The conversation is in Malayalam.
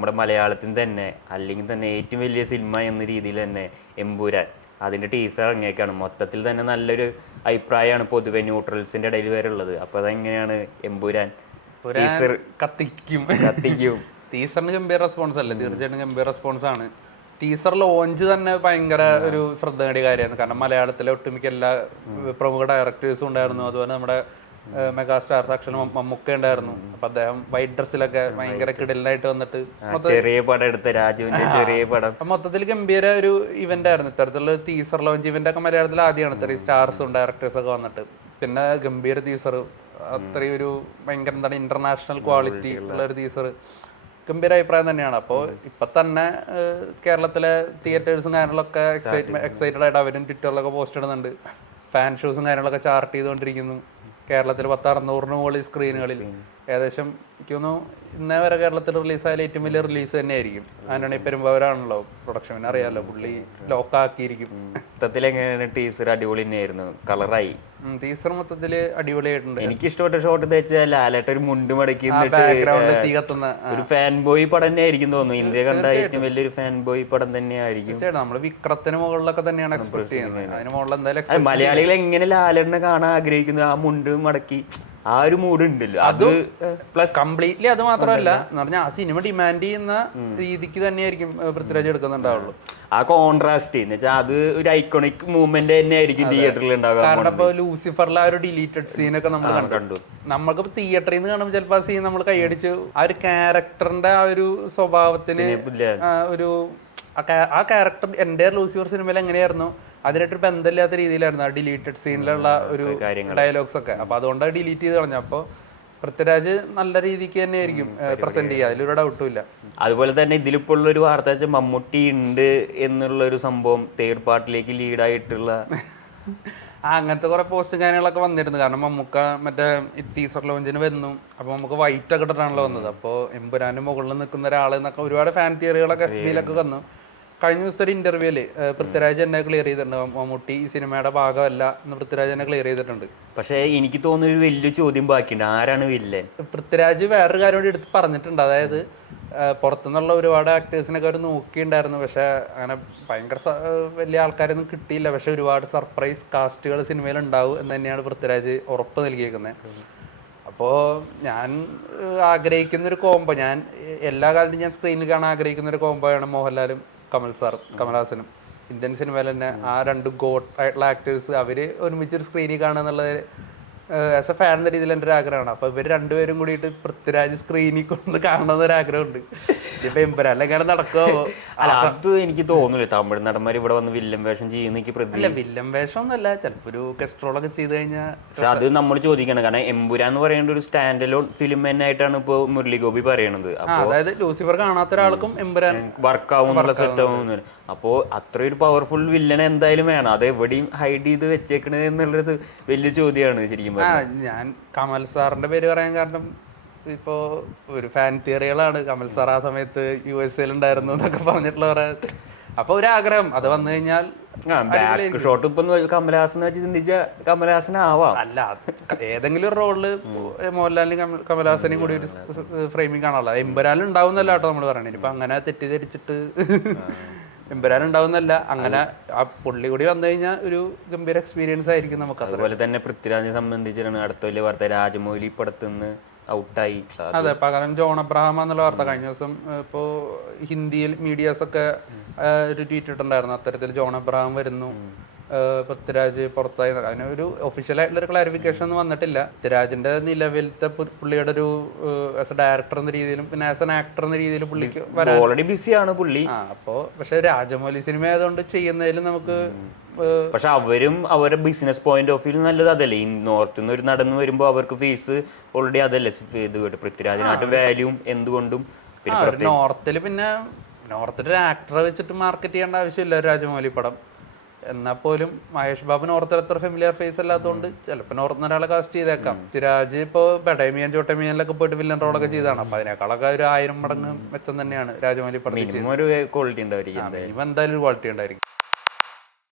നമ്മുടെ മലയാളത്തിൽ തന്നെ അല്ലെങ്കിൽ തന്നെ ഏറ്റവും വലിയ സിനിമ എന്ന രീതിയിൽ തന്നെ എമ്പുരാൻ അതിൻ്റെ ടീസർ ഇറങ്ങിയേക്കാണ്. മൊത്തത്തിൽ തന്നെ നല്ലൊരു അഭിപ്രായമാണ് പൊതുവെ ന്യൂട്രൽസിൻ്റെ ഇടയിൽ വരെ ഉള്ളത്. അപ്പോൾ അതെങ്ങനെയാണ് എമ്പുരാൻ ടീസർ കത്തിക്കും കത്തിക്കും? ടീസറിന് ഗംഭീര റെസ്പോൺസ് അല്ലേ? തീർച്ചയായിട്ടും ഗംഭീര റെസ്പോൺസ് ആണ്. ടീസർ ലോഞ്ച് തന്നെ ഭയങ്കര ഒരു ശ്രദ്ധ നേടിയ കാര്യമാണ്. കാരണം മലയാളത്തിലെ ഒട്ടുമിക്ക എല്ലാ പ്രമുഖ ഡയറക്ടേഴ്സും ഉണ്ടായിരുന്നു. അതുപോലെ നമ്മുടെ മെഗാസ്റ്റാർ സാക്ഷാൽ മമ്മൂക്ക ഉണ്ടായിരുന്നു. അപ്പൊ അദ്ദേഹം വൈറ്റ് ഡ്രസ്സിലൊക്കെ ഭയങ്കര കിടലിനായിട്ട് വന്നിട്ട് ചെറിയ പടം എടുത്ത രാജുവിന്റെ ചെറിയ പടം മൊത്തത്തിൽ ഗംഭീര ഒരു ഇവന്റ് ആയിരുന്നു. ഇത്തരത്തിലുള്ള ടീസർ ലോഞ്ച് ഇവന്റ് ഒക്കെ മലയാളത്തിൽ ആദ്യമാണ് ഇത്രയും സ്റ്റാർസും ഡയറക്ടേഴ്സും ഒക്കെ വന്നിട്ട്. പിന്നെ ഗംഭീര ടീസർ, അത്രയും ഒരു ഭയങ്കര എന്താണ് ഇന്റർനാഷണൽ ക്വാളിറ്റി ഉള്ള ഒരു ടീസർ, ഗംഭീര അഭിപ്രായം തന്നെയാണ്. അപ്പോൾ ഇപ്പൊ തന്നെ കേരളത്തിലെ തിയേറ്റേഴ്സും കാര്യങ്ങളൊക്കെ എക്സൈറ്റഡ് ആയിട്ട് അവരും ട്വിറ്ററിലൊക്കെ പോസ്റ്റ് ഇടുന്നുണ്ട്. ഫാൻ ഷോസും കാര്യങ്ങളൊക്കെ ചാർട്ട് ചെയ്തുകൊണ്ടിരിക്കുന്നു. കേരളത്തിൽ 600-ന് മുകളിൽ സ്ക്രീനുകളിൽ ഏകദേശം എനിക്ക് തോന്നുന്നു ഇന്നേ വരെ കേരളത്തിൽ റിലീസായാലും ഏറ്റവും വലിയ റിലീസ് തന്നെയായിരിക്കും. ആന്റണി പെരുമ്പാവൂരാണല്ലോ പ്രൊഡക്ഷൻ, പിന്നെ അറിയാമല്ലോ, പുള്ളി ലോക്കാക്കിയിരിക്കും. മൊത്തത്തിൽ എങ്ങനെയാണ് ടീസർ? അടിപൊളി തന്നെയായിരുന്നു, കളറായി. ടീസർ മൊത്തത്തിൽ അടിപൊളിയായിട്ടുണ്ട്. എനിക്ക് ഇഷ്ടപ്പെട്ട ഷോട്ട് എന്താ വെച്ചാൽ ലാലേട്ട ഒരു മുണ്ട് മടക്കി തീ കത്തുന്ന ഒരു ഫാൻ ബോയ് പടം തന്നെ ആയിരിക്കും തോന്നുന്നു. ഇന്ത്യ കണ്ട ഏറ്റവും വലിയൊരു ഫാൻ ബോയ് പടം തന്നെയായിരിക്കും. നമ്മള് വിക്രത്തിന് മുകളിലൊക്കെ തന്നെയാണ് എക്സ്പെക്ട് ചെയ്യുന്നത്. അതിന് മുകളിൽ എന്തായാലും മലയാളികൾ എങ്ങനെ ലാലേട്ടനെ കാണാൻ ആഗ്രഹിക്കുന്നത്, ആ മുണ്ട് മടക്കി ആ ഒരു മൂഡ് ഉണ്ടല്ലോ, അത് പ്ലസ് കംപ്ലീറ്റ്ലി അത് മാത്രമല്ല എന്ന് പറഞ്ഞാൽ ആ സിനിമ ഡിമാൻഡ് ചെയ്യുന്ന രീതിക്ക് തന്നെയായിരിക്കും പൃഥ്വിരാജ് എടുക്കുന്നുണ്ടാവുള്ളൂ. ആ കോൺട്രാസ്റ്റ് എന്ന് വെച്ചാൽ അത് ഒരു ഐക്കോണിക് മൂവ്മെന്റ് തന്നെ ആയിരിക്കും തിയേറ്ററിൽ ഉണ്ടാവുക. കാരണം ഇപ്പൊ ലൂസിഫറിലെ ആ ഒരു ഡിലീറ്റഡ് സീനൊക്കെ നമ്മൾ കണ്ടു. നമ്മൾക്ക് തിയേറ്ററിൽ നിന്ന് കാണുമ്പോൾ ചിലപ്പോൾ ആ സീൻ നമ്മൾ കൈയടിച്ച് ആ ഒരു ക്യാരക്ടറിന്റെ ആ ഒരു സ്വഭാവത്തിന് ഒരു ആ ക്യാരക്ടർ എൻ്റെ ലൂസിഫർ സിനിമയിൽ എങ്ങനെയായിരുന്നു അതിനായിട്ടൊരു ബന്ധമില്ലാത്ത രീതിയിലായിരുന്നു ആ ഡിലീറ്റഡ് സീനിലുള്ള ഒരു ഡയലോഗ്സ് ഒക്കെ. അപ്പൊ അതുകൊണ്ടാണ് ഡിലീറ്റ് ചെയ്ത് കളഞ്ഞു. അപ്പോൾ പൃഥ്വിരാജ് നല്ല രീതിക്ക് തന്നെ ആയിരിക്കും പ്രസന്റ് ചെയ്യുക, അതിലൊരു ഡൗട്ടും ഇല്ല. അതുപോലെ തന്നെ ഇതിലിപ്പോൾ ഉള്ളൊരു വാർത്ത വെച്ചാൽ മമ്മൂട്ടി ഉണ്ട് എന്നുള്ള ഒരു സംഭവം തേർഡ് പാർട്ടിലേക്ക് ലീഡായിട്ടുള്ള അങ്ങനത്തെ കുറെ പോസ്റ്റും കാര്യങ്ങളൊക്കെ വന്നിരുന്നു. കാരണം മമ്മൂക്ക മറ്റേ ടീസർ ലോഞ്ചിന് വന്നു. അപ്പൊ നമുക്ക് വൈറ്റ് ഒക്കെ ഇട്ടിട്ടാണല്ലോ വന്നത്. അപ്പോൾ എമ്പുരാന്റെ മുകളിൽ നിൽക്കുന്ന ഒരാൾ എന്നൊക്കെ ഒരുപാട് ഫാൻ തിയറികളൊക്കെ FB-ലൊക്കെ വന്നു. കഴിഞ്ഞ ദിവസത്തെ ഒരു ഇന്റർവ്യൂല് പൃഥ്വിരാജ് എന്നെ ക്ലിയർ ചെയ്തിട്ടുണ്ട്, മമ്മൂട്ടി ഈ സിനിമയുടെ ഭാഗമല്ല എന്ന് പൃഥ്വിരാജ് എന്നെ ക്ലിയർ ചെയ്തിട്ടുണ്ട്. പക്ഷേ എനിക്ക് തോന്നുന്ന ഒരു വലിയ ചോദ്യം ബാക്കിയുണ്ട്, ആരാണ് വില്ലൻ? പൃഥ്വിരാജ് വേറൊരു കാര്യം കൂടി എടുത്ത് പറഞ്ഞിട്ടുണ്ട്. അതായത് പുറത്തുനിന്നുള്ള ഒരുപാട് ആക്ടേഴ്സിനൊക്കെ അവർ നോക്കിയിട്ടുണ്ടായിരുന്നു, പക്ഷെ അങ്ങനെ ഭയങ്കര വലിയ ആൾക്കാരൊന്നും കിട്ടിയില്ല. പക്ഷെ ഒരുപാട് സർപ്രൈസ് കാസ്റ്റുകൾ സിനിമയിൽ ഉണ്ടാവും എന്ന് തന്നെയാണ് പൃഥ്വിരാജ് ഉറപ്പ് നൽകിയേക്കുന്നത്. അപ്പോൾ ഞാൻ ആഗ്രഹിക്കുന്നൊരു കോംബോ, ഞാൻ എല്ലാ കാലത്തും ഞാൻ സ്ക്രീനിൽ കാണാൻ ആഗ്രഹിക്കുന്ന ഒരു കോംബോയാണ് മോഹൻലാലും കമൽഹാസനും. ഇന്ത്യൻ സിനിമയിൽ തന്നെ ആ രണ്ട് ഗോട്ട് ആയിട്ടുള്ള ആക്ടേഴ്സ് അവര് ഒരുമിച്ചൊരു സ്ക്രീനിൽ കാണുക എന്നുള്ളത് ആസ് എ ഫാൻ എന്ന രീതിയിൽ എൻ്റെ ഒരു ആഗ്രഹമാണ്. അപ്പൊ ഇവർ രണ്ടുപേരും കൂടിയിട്ട് പൃഥ്വിരാജ് സ്ക്രീനിൽ കൊണ്ട് കാണുന്ന ഒരു ആഗ്രഹമുണ്ട്. ഇപ്പൊ എമ്പുരാൻ അല്ലെങ്കിൽ നടക്കുമോ? അല്ല, അത് എനിക്ക് തോന്നുന്നില്ല തമിഴ് നടന്മാർ ഇവിടെ വന്ന് വില്ലൻ വേഷം ചെയ്യുന്ന വില്ലൻ വേഷം ഒന്നല്ല, ചിലപ്പോ ഒരു ഗസ്ട്രോളൊക്കെ ചെയ്ത് കഴിഞ്ഞാൽ. പക്ഷെ അത് നമ്മൾ ചോദിക്കണം, കാരണം എമ്പുരാൻ എന്ന് പറയുന്ന ഒരു സ്റ്റാൻഡ് അലോൺ ഫിലിം തന്നെ ആയിട്ടാണ് ഇപ്പൊ മുരളി ഗോപി പറയണത്. അതായത് ലൂസിഫർ കാണാത്ത ഒരാൾക്കും എമ്പുരാൻ വർക്കാവും സെറ്റ് ആവും. അപ്പോൾ അത്രയൊരു പവർഫുൾ വില്ലൻ എന്തായാലും വേണം. അത് എവിടെയും ഹൈഡ് ചെയ്ത് വെച്ചേക്കണത് എന്നുള്ളത് വലിയ ചോദ്യമാണ് ശരിക്കും. ഞാൻ കമൽ സാറിന്റെ പേര് പറയാൻ കാരണം ഇപ്പോ ഒരു ഫാൻ തിയറികളാണ്. കമൽ സാർ ആ സമയത്ത് USA ഉണ്ടായിരുന്നു എന്നൊക്കെ പറഞ്ഞിട്ടുള്ള പറയാൻ. അപ്പൊ ഒരു ആഗ്രഹം അത് വന്നു കഴിഞ്ഞാൽ ഷോട്ട് ഇപ്പൊ കമലഹാസനെ വെച്ച് ചിന്തിച്ച കമലഹാസനാവാം. അല്ല, ഏതെങ്കിലും ഒരു റോളില് മോഹൻലാലിനും കമലഹാസനെയും കൂടി ഒരു ഫ്രെയിമിങ് കാണാനുള്ള എമ്പുരാനിൽ ഉണ്ടാവുന്നല്ല കേട്ടോ നമ്മൾ പറയണേ. ഇപ്പൊ അങ്ങനെ തെറ്റിദ്ധരിച്ചിട്ട് എമ്പുരാൻ ഉണ്ടാവുന്നല്ല, അങ്ങനെ ആ പുള്ളി കൂടി വന്നു കഴിഞ്ഞാൽ ഒരു ഗംഭീര എക്സ്പീരിയൻസ് ആയിരിക്കും നമുക്ക്. അതുപോലെ തന്നെ പൃഥ്വിരാജിനെ സംബന്ധിച്ചിട്ടാണ് അടുത്ത വലിയ വാർത്ത, രാജമൗലി പടത്തുനിന്ന് ഔട്ടായി. അതെ, പകരം ജോൺ അബ്രഹാം എന്നുള്ള വാർത്ത കഴിഞ്ഞ ദിവസം ഇപ്പോൾ ഹിന്ദിയിൽ മീഡിയാസ് ഒക്കെ ഒരു ട്വീറ്റ് ഇട്ടുണ്ടായിരുന്നു. അത്തരത്തിൽ ജോൺ അബ്രഹാം വരുന്നു, പൃഥ്വിരാജ് പുറത്തായി. അതിന് ഒരു ഒഫീഷ്യലായിട്ടുള്ള ഒരു ക്ലാരിഫിക്കേഷൻ ഒന്നും വന്നിട്ടില്ല. പൃഥ്വിരാജിന്റെ നിലവിലത്തെ പുള്ളിയുടെ ഒരു ആസ് എ ഡയറക്ടർ എന്ന രീതിയിലും പിന്നെ ആസ് എൻ ആക്ടർ എന്ന രീതിയിലും പുള്ളിക്ക് ഓൾറെഡി ബിസിയാണ് പുള്ളി. അപ്പോ പക്ഷെ രാജമൗലി സിനിമ ആയതുകൊണ്ട് ചെയ്യുന്നതിലും നമുക്ക് പക്ഷെ അവരും അവരുടെ ബിസിനസ് പോയിന്റ് ഓഫ് വ്യൂ നല്ലത് അതല്ലേ. ഈ നോർത്തിൽ നിന്ന് ഒരു നടന്നു വരുമ്പോൾ അവർക്ക് ഫീസ് ഓൾറെഡി അതല്ലേ ഇത് പൃഥ്വിരാജിനായിട്ട് വാല്യൂം എന്തുകൊണ്ടും. നോർത്തിൽ ഒരു ആക്ടറെ വെച്ചിട്ട് മാർക്കറ്റ് ചെയ്യേണ്ട ആവശ്യമില്ല രാജമൗലി പടം. എന്നാൽ പോലും മഹേഷ് ബാബു നോർത്തിൽ അത്ര ഫെമിലിയർ ഫേസ് അല്ലാത്തതുകൊണ്ട് ചിലപ്പോൾ നോർത്തിൽ ഒരാളെ കാസ്റ്റ് ചെയ്തേക്കാം. പൃഥ്വിരാജ് ഇപ്പോൾ ബെഡമിയൻ ചോട്ടമിയനിലൊക്കെ പോയിട്ട് വില്ലൻ റോളൊക്കെ ചെയ്താണ്. അപ്പൊ അതിനേക്കാളൊക്കെ ഒരു 1000 മടങ്ങ് മെച്ചം തന്നെയാണ് രാജമൗലി പടം. ക്വാളിറ്റി ഉണ്ടായിരിക്കും, എന്തായാലും ഒരു ക്വാളിറ്റി ഉണ്ടായിരിക്കും.